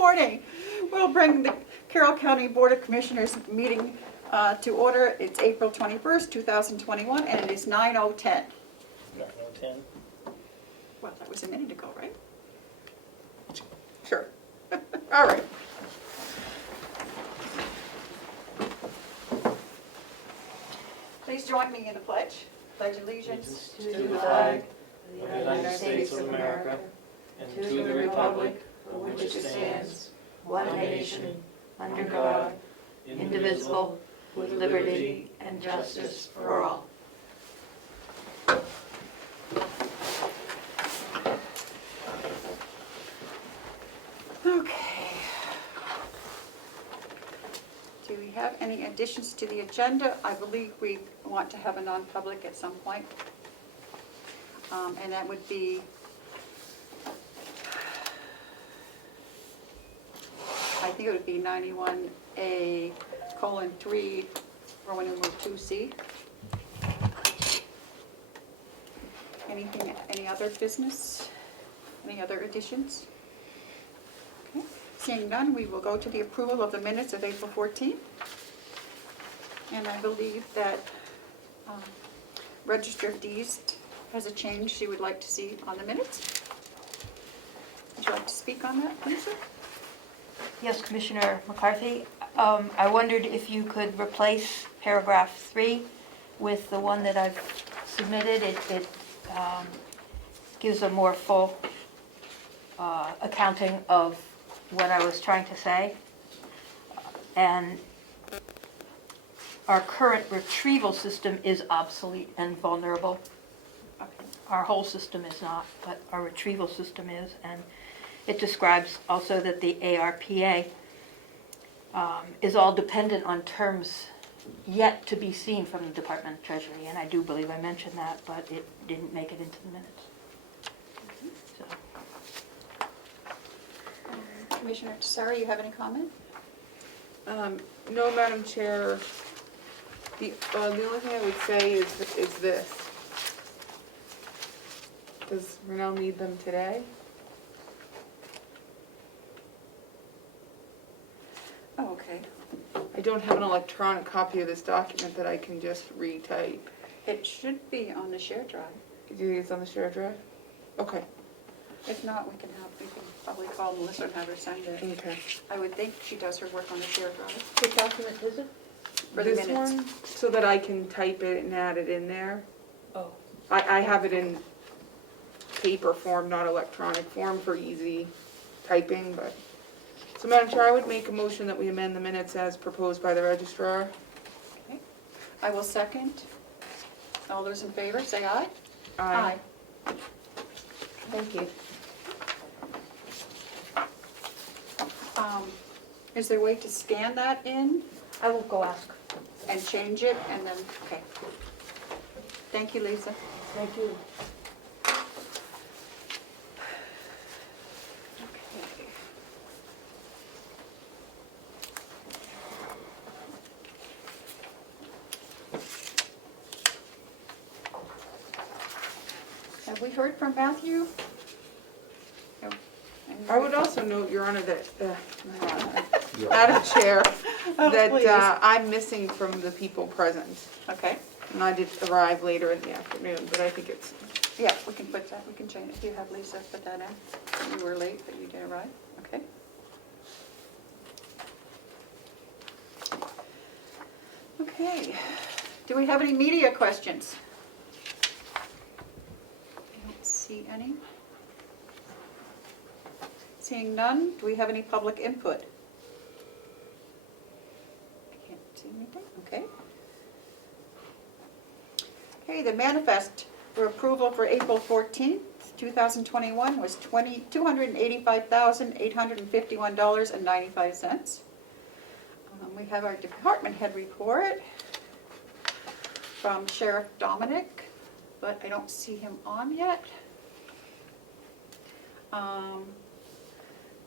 morning. We'll bring the Carroll County Board of Commissioners meeting to order. It's April 21st, 2021, and it is 9:10. 9:10. Well, that was a minute ago, right? Sure. All right. Please join me in the pledge. Pledge allegiance To the flag of the United States of America and to the republic for which it stands, one nation, under God, indivisible, with liberty and justice for all. Okay. Do we have any additions to the agenda? I believe we want to have a non-public at some point. And that would be, I think it would be 91A:3, Roman numeral 2C. Anything, any other business? Any other additions? Okay. Seeing none, we will go to the approval of the minutes of April 14th. And I believe that Register of Deeds has a change she would like to see on the minutes. Would you like to speak on that, Lisa? Yes, Commissioner McCarthy. I wondered if you could replace paragraph 3 with the one that I've submitted. It gives a more full accounting of what I was trying to say. And our current retrieval system is obsolete and vulnerable. Okay. Our whole system is not, but our retrieval system is. And it describes also that the ARPA is all dependent on terms yet to be seen from the Department of Treasury. And I do believe I mentioned that, but it didn't make it into the minutes. So. Commissioner Tessari, you have any comment? No, Madam Chair. The only thing I would say is this. Does Renell need them today? Oh, okay. I don't have an electronic copy of this document that I can just retype. It should be on the share drive. Do you think it's on the share drive? Okay. If not, we can probably call Melissa and have her send it. Okay. I would think she does her work on the share drive. What document is it? For the This minutes. one, so that I can type it and add it in there. Oh. I have it in paper form, not electronic form for easy typing, but. So Madam Chair, I would make a motion that we amend the minutes as proposed by the registrar. Okay. I will second. All those in favor, say aye. Aye. Thank you. Is there a way to scan that in I will go ask. and change it and then, okay. Thank you, Lisa. Thank you. Okay. Have we heard from Matthew? No. I would also note, Your Honor, that, Madam Chair, Oh, that please. I'm missing from the people present. Okay, And I did arrive later in the afternoon, but I think it's, yeah, we can put that, we can change it. You have Lisa put that in. You were late, but you did arrive, okay. Okay, do we have any media questions? I don't see any. Seeing none, do we have any public input? I can't see anything, okay. Okay, the manifest for approval for April 14th, 2021 was $285,851.95. We have our department head report from Sheriff Dominic, but I don't see him on yet.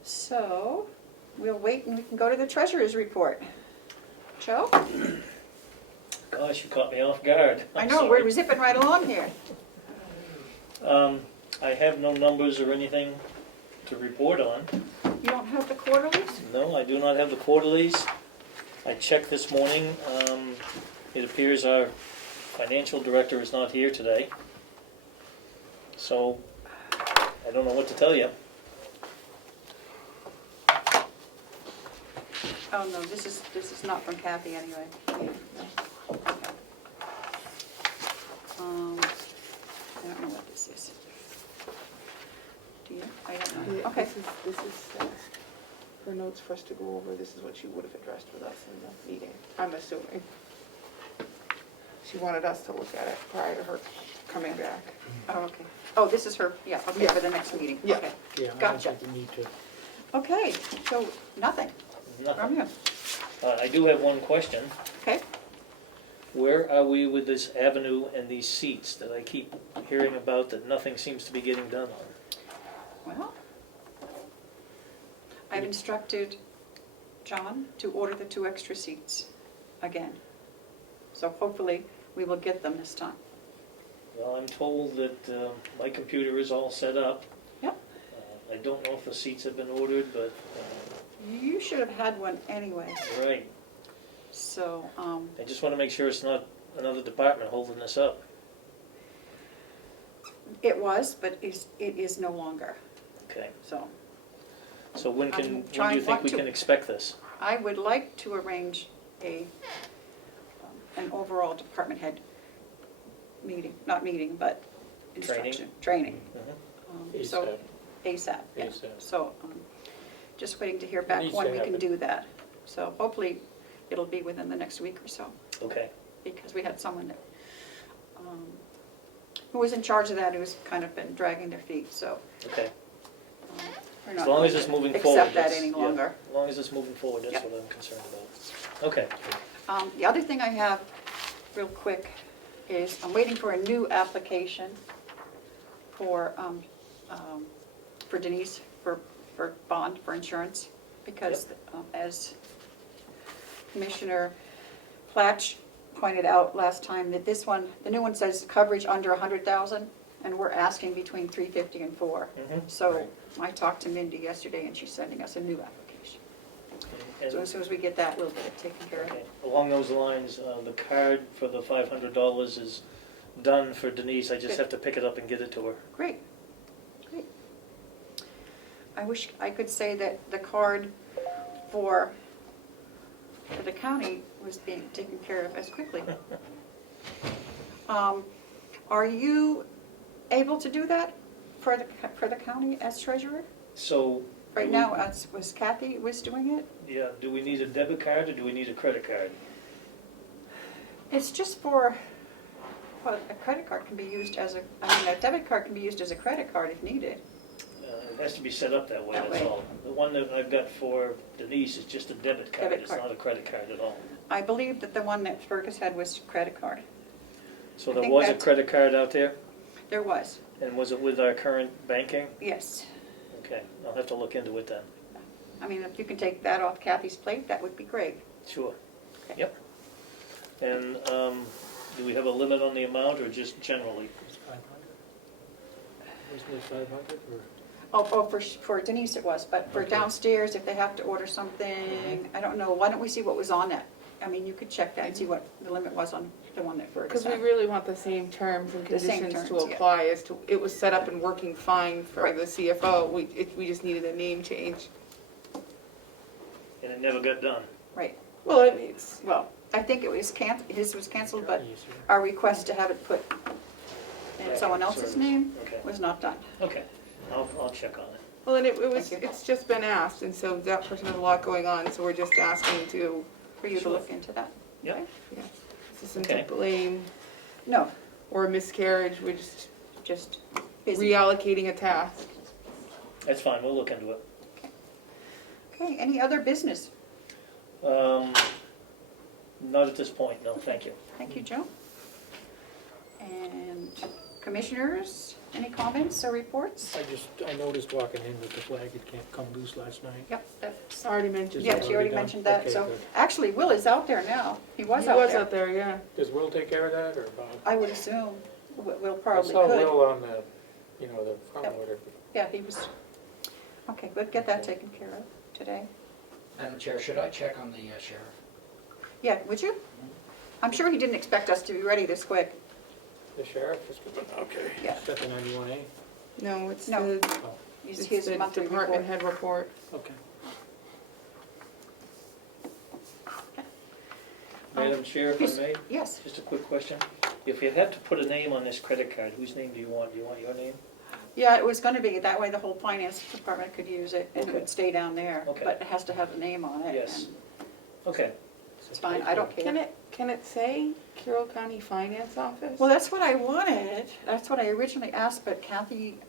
So we'll wait and we can go to the treasurer's report. Joe? Gosh, you caught me off guard. I I'm know, sorry. we're zipping right along here. I have no numbers or anything to report on. You don't have the quarterly? I do not have the quarterlies. I checked this morning. It appears our financial director is not here today. So, I don't know what to tell you. Oh, no, this is not from Kathy anyway. Okay. I don't know what this is. Do you? I don't know. Yeah, Okay. This is her notes for us to go over. This is what she would have addressed with us in the meeting, I'm assuming. She wanted us to look at it prior to her coming back. Oh, okay. Oh, this is her, yeah, okay, Yeah. for the next meeting. Yeah. Okay. Yeah, I don't Gotcha. think we need to. Okay, so nothing from Nothing. you. I do have one question. Okay. Where are we with this avenue and these seats that I keep hearing about that nothing seems to be getting done on? Well, I've instructed John to order the 2 extra seats again. So hopefully we will get them this time. Well, I'm told that my computer is all set up. Yep. I don't know if the seats have been ordered, but, You should have had one anyway, right. so, I just want to make sure it's not another department holding this up. it was, but it is no longer, Okay. so. So when I'm do you trying think not we to- can expect this? I would like to arrange an overall department head meeting, not meeting, but instruction, training. Mhm. So ASAP. ASAP, yeah. ASAP. So, just waiting to hear back Needs when to we can happen. do that. So hopefully it'll be within the next week or so, Okay, because we had someone that, who was in charge of that, who's kind of been dragging their feet, so. okay. We're As not long as going it's to moving forward. accept that that's- any yeah, longer. As long as it's moving forward, that's Yep. what I'm concerned about. Okay, The other thing I have, real quick, is I'm waiting for a new application for Denise, for bond, for insurance, because as Commissioner Platch pointed out last time, that this one, the new one says coverage under 100,000, and we're asking between 350 and 4. Mhm. So I talked to Mindy yesterday, and she's sending us a new application. So as soon as we get that, we'll get it taken care of. Okay. Along those lines, the card for the $500 is done for Denise. I just Good. have to pick it up and get it to her. Great, great. I wish I could say that the card for the county was being taken care of as quickly. Are you able to do that for the county as treasurer? So. Right now, was Kathy was doing it? Yeah, do we need a debit card or do we need a credit card? It's just for, well, a credit card can be used as a debit card can be used as a credit card if needed. It has to be set up that way, That that's way. all. The one that I've got for Denise is just a debit card. Debit It's card. not a credit card at all. I believe that the one that Fergus had was credit card. So I there think was a that's- credit card out there? There was, And was it with our current banking? yes. Okay, I'll have to look into it then. I mean, if you can take that off Kathy's plate, that would be great. Sure. Okay. Yep. And do we have a limit on the amount or just generally? It's 500? Wasn't it 500 or? Oh, for Denise it was, but for Okay. downstairs, if they have to order something, I don't know, why don't we see what was on it? I mean, you could check that and see what the limit was on the one that Fergus Because we had. really want the same terms and The same conditions to terms, yeah. apply as to, it was set up and working fine for Right. the CFO. We just needed a name change. And it never got done. Right, Well, I mean, it's, well, I think it was his was canceled, but Easier. our request to have it put in Back someone in else's service. name Okay. was not done. Okay, I'll check on it. well, and it was, Thank you. it's just been asked, and so that person has a lot going on, so we're just asking to, For you to Sure. look into that. Yep. Okay? yeah, this isn't Okay. to blame No, or a miscarriage, we're just busy. reallocating a task. That's fine, we'll look into it. Okay, any other business? Not at this point, no, thank you. Thank you, Joe. And commissioners, any comments or reports? I noticed walking in that the flag had come loose last night. Yep, that's, Already mentioned. Is yeah, that she already done? mentioned that, Okay, so, good. actually, Will is out there now. He was He out was there. out there, yeah. Does Will take care of that, or Bob? I would assume, Will I probably saw could. Will on the, the front Yep. loader. Yeah, he was, okay, we'll get that taken care of today. Madam Chair, should I check on the sheriff? Yeah, would you? I'm sure he didn't expect us to be ready this quick. The sheriff is good. Okay. Yeah. Chapter 91A. No, it's No. the, Oh, It's it's his the monthly department report. head report. okay. Madam Chair, if I may, Yes. just a quick question. If you had to put a name on this credit card, whose name do you want? Do you want your name? Yeah, it was gonna be, that way the whole finance department could use it and it Okay. would stay down there. Okay. But it has to have a name on it. Yes. and Okay. It's fine, I don't care. Can it say Carroll County Finance Office? Well, that's what I wanted. That's what I originally asked, but Kathy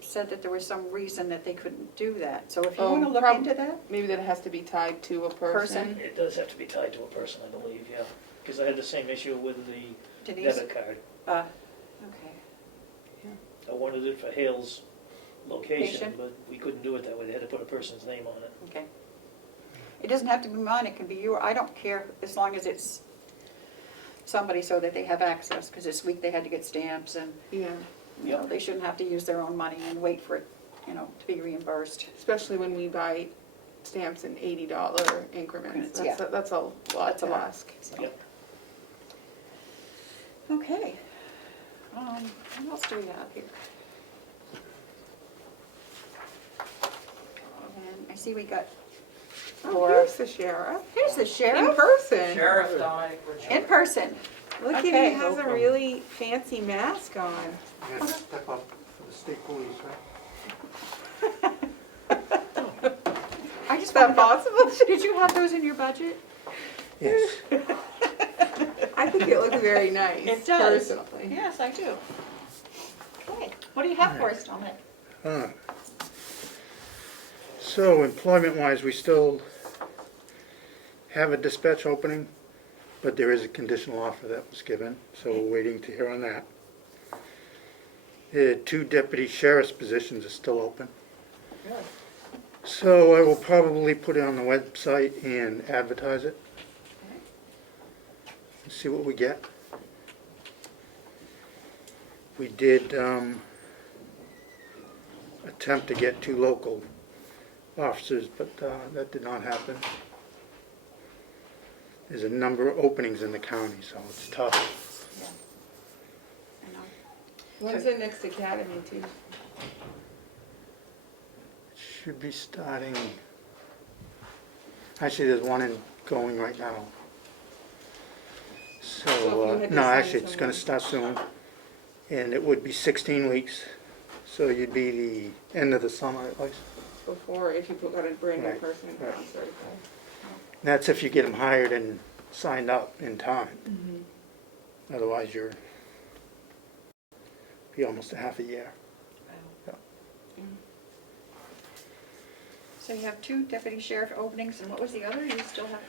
said that there was some reason that they couldn't do that. So if you Oh, wanna look into that, Maybe that has to be tied to a person. It does have to be tied to a person, I believe, yeah. Because I had the same issue with the Denise? debit card. Okay. I wanted it for Hale's location, Location? but we couldn't do it that way. They had to put a person's name on it. Okay. It doesn't have to be mine, it can be your, I don't care, as long as it's somebody so that they have access, because this week they had to get stamps and, Yeah, you know, they shouldn't have to use their own money and wait for it, you know, to be reimbursed. especially when we buy stamps in $80 increments. Yeah. That's a lot That's a to lot. ask. So. Yep. Okay. What else do we have here? And I see we got, Oh, here's the sheriff. here's the In sheriff, person. Sheriff Dominic Richard. in person. Look at Okay. he has a really fancy mask on. You had to step up for the state police, right? I just Is that wanna know, possible? did you have those in your budget? Yes. I think it looks very nice. It does. Personally. Yes, I do. Okay, what do you have for us, Dominic? So employment-wise, we still have a dispatch opening, but there is a conditional offer that was given, so we're waiting to hear on that. The 2 deputy sheriff's positions are still open. So I will probably put it on the website and advertise it. See what we get. We did attempt to get 2 local officers, but that did not happen. There's a number of openings in the county, so it's tough. I know. When's the next academy too? Should be starting, actually there's one going right now. So if you So, had to no, send actually it's gonna someone- start soon, and it would be 16 weeks, so you'd be the end of the summer at least. Before, if you got a brand new Right, person right. on certified. That's if you get them hired and signed up in time. Otherwise, you're be almost a half a year. So you have 2 deputy sheriff openings, and what was the other? You still have,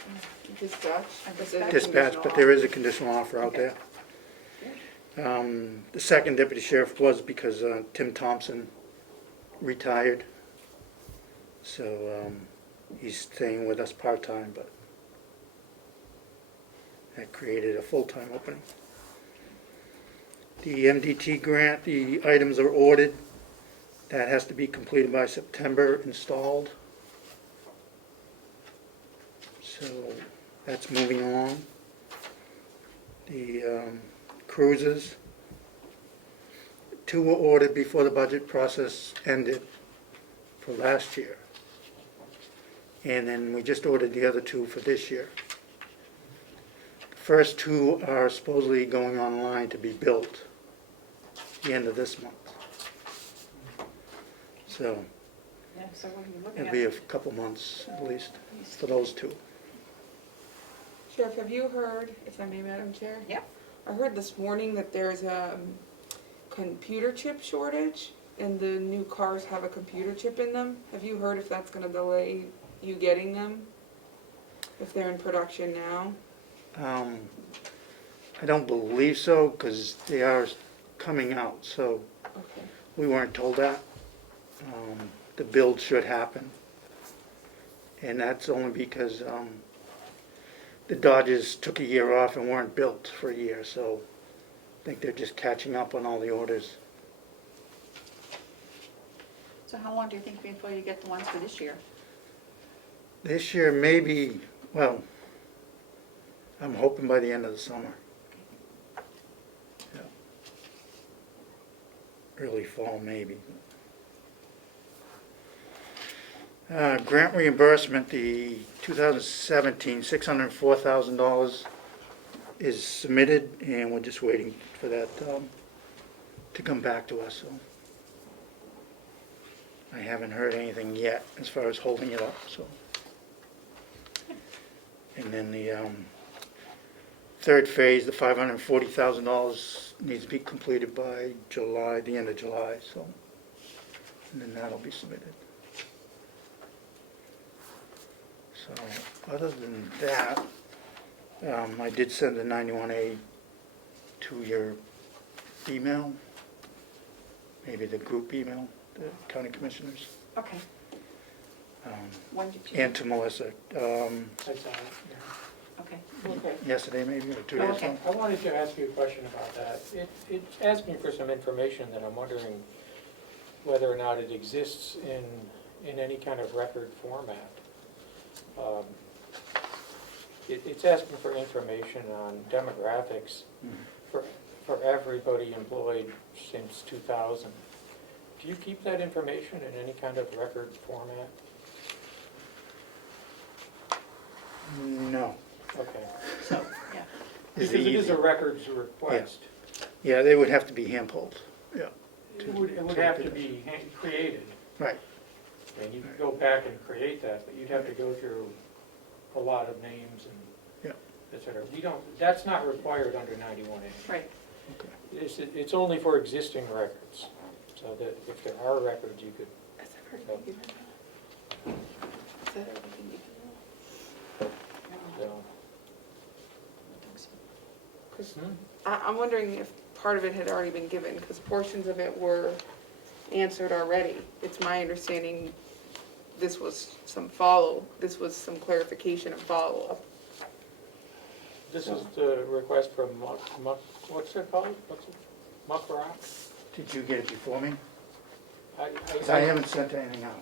Dispatch. Dispatch. Dispatch, but there is a conditional offer out there. The second deputy sheriff was because Tim Thompson retired. So he's staying with us part-time, but that created a full-time opening. The MDT grant, the items are ordered. That has to be completed by September, installed. So that's moving along. The cruisers, 2 were ordered before the budget process ended for last year. And then we just ordered the other 2 for this year. The first 2 are supposedly going online to be built the end of this month. So yeah, so what are you looking it'll at? be a couple months at least for those 2. Sheriff, have you heard, if I may, Madam Chair? Yep. I heard this morning that there's a computer chip shortage and the new cars have a computer chip in them. Have you heard if that's gonna delay you getting them? If they're in production now? I don't believe so, because they are coming out, so Okay. we weren't told that. The build should happen. And that's only because the Dodges took a year off and weren't built for a year, so I think they're just catching up on all the orders. So how long do you think before you get the ones for this year? This year, maybe, well, I'm hoping by the end of the summer. Yeah. Early fall, maybe. Grant reimbursement, the 2017, $604,000 is submitted, and we're just waiting for that to come back to us, so. I haven't heard anything yet as far as holding it up, so. And then the third phase, the $540,000 needs to be completed by July, the end of July, so. And then that'll be submitted. So, other than that, I did send the 91A to your email, maybe the group email, the county commissioners, Okay. When did you? and to Melissa, I saw it, yeah. Okay. Okay. yesterday maybe, or 2 days Okay. ago. I wanted to ask you a question about that. It's asking for some information that I'm wondering whether or not it exists in any kind of record format. It's asking for information on demographics for everybody employed since 2000. Do you keep that information in any kind of record format? No. Okay. So, yeah. Is Because it is easy. a records request. Yeah, they would have to be hand-pulled, yeah. It would have to be created. Right. And you could go back and create that, but you'd have to go through a lot of names and Yeah. et cetera. We don't, that's not required under 91A. Right. It's only for existing records, so that if there are records, you could, Is that everything you can know? Is that everything you can know? so. 'Cause I'm wondering if part of it had already been given, because portions of it were answered already. It's my understanding this was some clarification and follow-up. This is the request from what's it called? Muck Rock? Did you get it before me? I 'Cause I haven't sent anything out.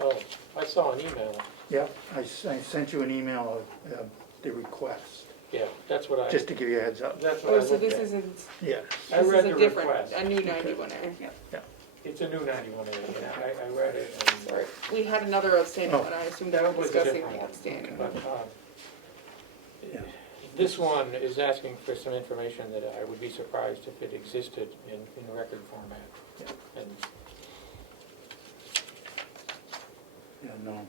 Oh, I saw an email. Yeah, I sent you an email of the request, Yeah, that's what I, just to give you a heads up. that's what I Oh, so looked this at. isn't, Yeah. I this is read a the different, request. a new 91A. It's a new 91A, and I read it, and, Sorry, we had another outstanding Oh. one, I assumed we That were was a discussing different the one. outstanding. but, Yeah. this one is asking for some information that I would be surprised if it existed in record format. Yeah. And Yeah, no.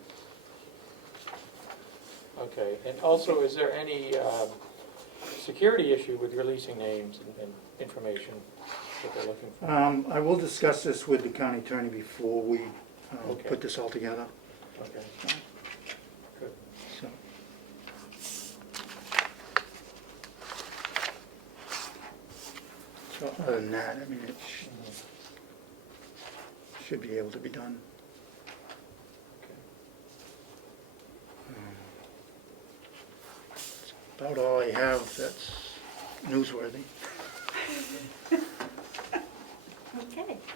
okay, and also, is there any security issue with releasing names and information that they're looking for? I will discuss this with the county attorney before we Okay. put this all together, Okay. Good. so. So other than that, I mean, it should be able to be done. About all I have that's newsworthy. Okay.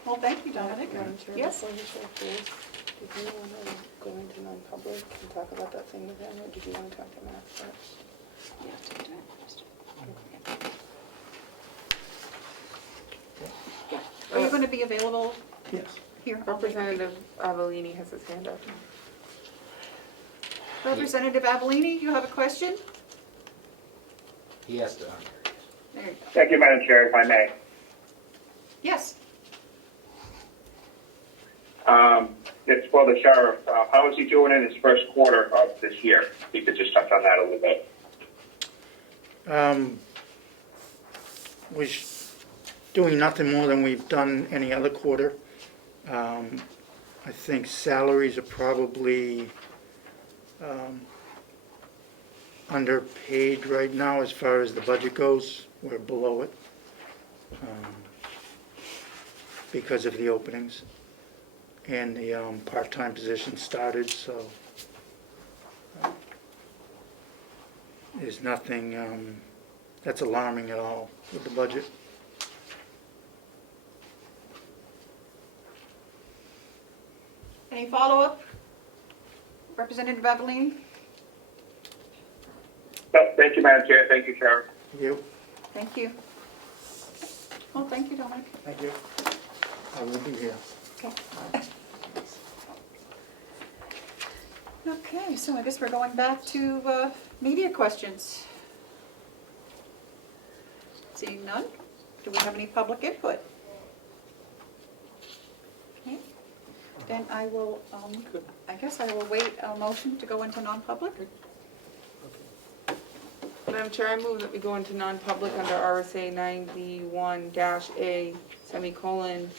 Well, thank you, Dominic. Madam Chair, Yes. before you say please, did you want to go into non-public and talk about that thing with him, or did you want to talk to Matt first? Yeah, take that first. Yeah. Are you going to be available Yes. here? Representative Avellini has his hand up. Representative Avellini, you have a question? Yes, There you go. Thank you, Madam Chair, if I may. Yes. It's for the sheriff. How is he doing in his first quarter of this year? If you could just touch on that a little bit. We're doing nothing more than we've done any other quarter. I think salaries are probably underpaid right now as far as the budget goes. We're below it because of the openings. And the part-time position started, so there's nothing that's alarming at all with the budget. Any follow-up? Representative Eveline? No, thank you, Madam Chair. Thank you, Sheriff. You, Thank you. Well, thank you, Dominic. thank you. I will be here. Okay. Okay, so I guess we're going back to media questions. Seeing none, do we have any public input? Okay, then I will, I guess I will wait a motion to go into non-public. Madam Chair, I move that we go into non-public under RSA 91-A, semicolon,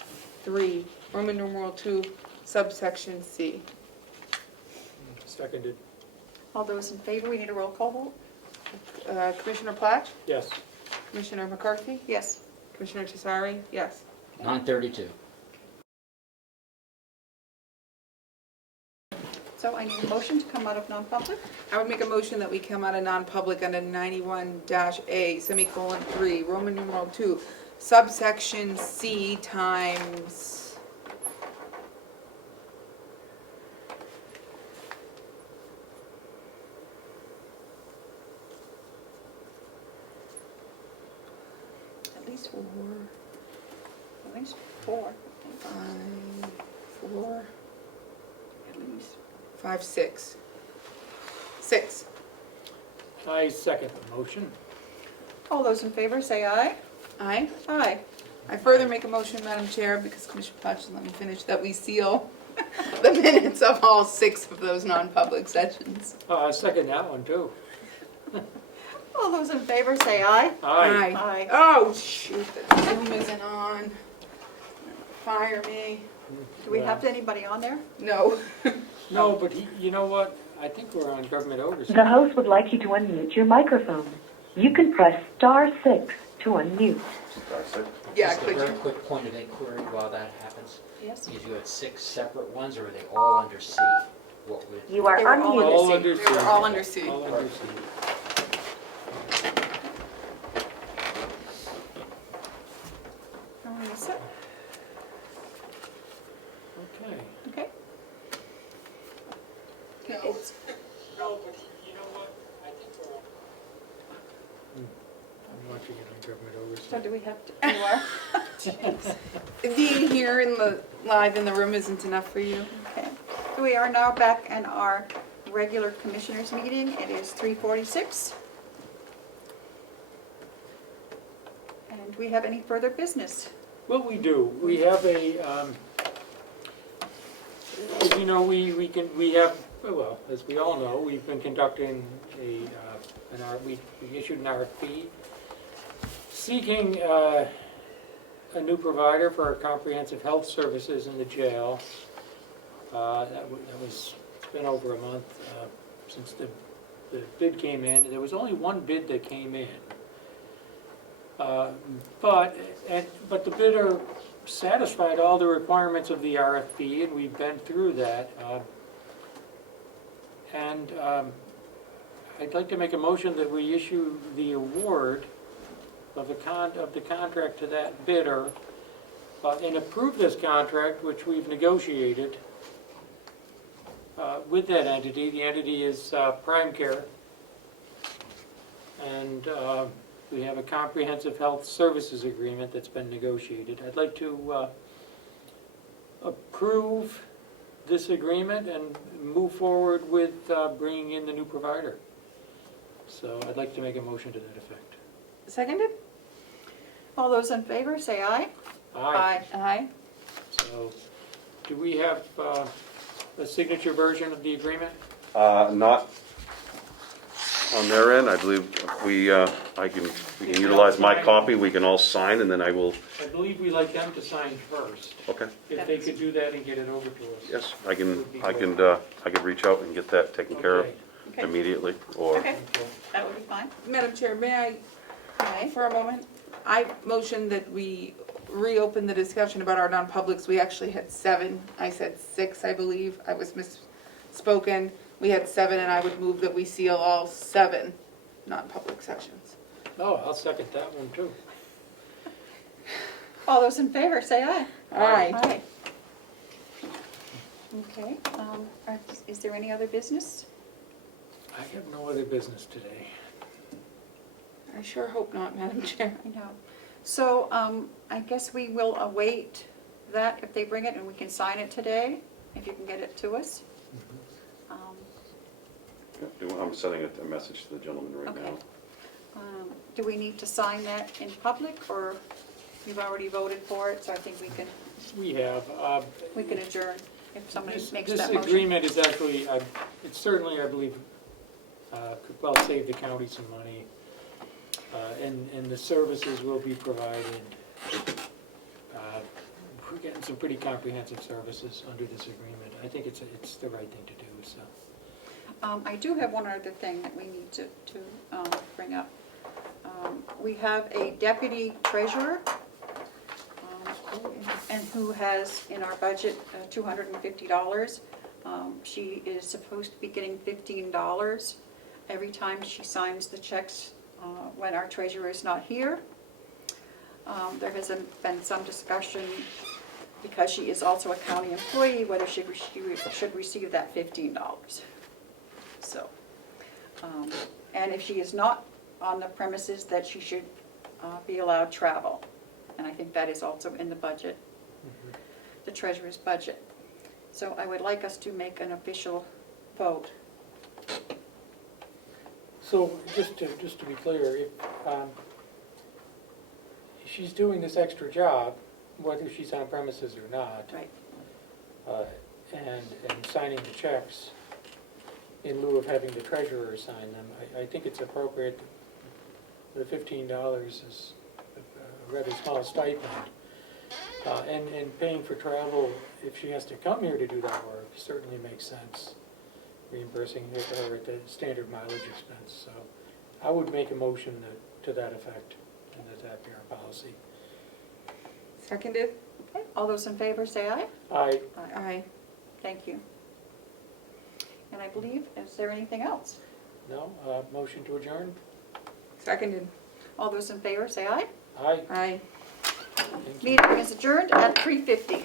3, Roman numeral 2, subsection C. Seconded, All those in favor, we need a roll call vote? Commissioner Platch? yes. Commissioner McCarthy? Yes. Commissioner Tesari? Yes. 9:32. So I need a motion to come out of non-public. I would make a motion that we come out of non-public under 91-A, semicolon, 3, Roman numeral 2, subsection C times... At least Four, At least 4. 5, 4, At least. 5, 6. 6. I second the motion. All those in favor, say aye. Aye. Aye. I further make a motion, Madam Chair, because Commissioner Patch let me finish, that we seal the minutes of all 6 of those non-public sessions. I second that one too. All those in favor, say aye. Aye. Aye. Oh, shoot, the Zoom isn't on. Fire me. Do we have anybody on there? No. No, but you know what? I think we're on government The oversight. host would like you to unmute your microphone. You can press *6 to unmute. Yeah, Just a could very you? quick point of inquiry while that happens. Yes. Is you had 6 separate ones, or are they all under C? What would, You are They were all unmuted. All under C. They were all under C. All under C. Everyone is set? Okay. Okay. Okay, it's, No, but you know what? I think we're on. I'm watching it on government so oversight. do we have to, you are? Being here in the, live in the room isn't enough for you? Okay. So we are now back in our regular commissioners meeting. It is 3:46. And do we have any further business? Well, we do. We have a, as you know, we have, well, as we all know, we've been conducting we issued an RFP seeking a new provider for our comprehensive health services in the jail. It's been over a month since the bid came in. There was only one bid that came in. But the bidder satisfied all the requirements of the RFP, and we've been through that. I'd like to make a motion that we issue the award of the contract to that bidder and approve this contract, which we've negotiated with that entity. The entity is Prime Care, and we have a comprehensive health services agreement that's been negotiated. I'd like to approve this agreement and move forward with bringing in the new provider. So I'd like to make a motion to that effect. Seconded? All those in favor, say aye. Aye. So, do we have a signature version of the agreement? Not on their end. I believe we can utilize my copy, we can all sign, and then I will, I believe we'd like them to sign first. okay, If they could do that and get it over to us. yes, I could reach out and get that taken care of Okay. Okay. immediately, or, Okay, that would be fine. Madam Chair, may I, Aye. for a moment? I motion that we reopen the discussion about our non-publics. We actually had 7. I said 6, I believe. I was misspoken. We had 7, and I would move that we seal all 7 non-public sessions. Oh, I'll second that one too. All those in favor, say aye. Aye. Aye. Okay, is there any other business? I have no other business today. I sure hope not, Madam Chair. I know. So, I guess we will await that if they bring it and we can sign it today, if you can get it to us. I'm sending a message to the gentleman right Okay. now. Do we need to sign that in public, or you've already voted for it, so I think we can adjourn if somebody makes that This motion? agreement is actually, it's certainly, I believe, could well save the county some money. And the services will be provided. We're getting some pretty comprehensive services under this agreement. I think it's the right thing to do, so. I do have one other thing that we need to bring up. We have a deputy treasurer, and who has in our budget $250. She is supposed to be getting $15 every time she signs the checks when our treasurer is not here. There has been some discussion, because she is also a county employee, whether she should receive that $15. So, and if she is not on the premises, that she should be allowed travel. And I think that is also in the budget, the treasurer's budget. So I would like us to make an official vote. So just to be clear, if she's doing this extra job, whether she's on premises or not, Right. and signing the checks in lieu of having the treasurer sign them, I think it's appropriate. The $15 is a rather small stipend. And paying for travel, if she has to come here to do that work, certainly makes sense. Reimbursing her at the standard mileage expense. So I would make a motion to that effect, and that be our policy. Seconded? Okay, all those in favor say aye. Aye. Aye. Thank you. And I believe, is there anything else? No? Motion to adjourn? Seconded. All those in favor say aye. Aye. Aye. Thank you. Meeting is adjourned at 3:50.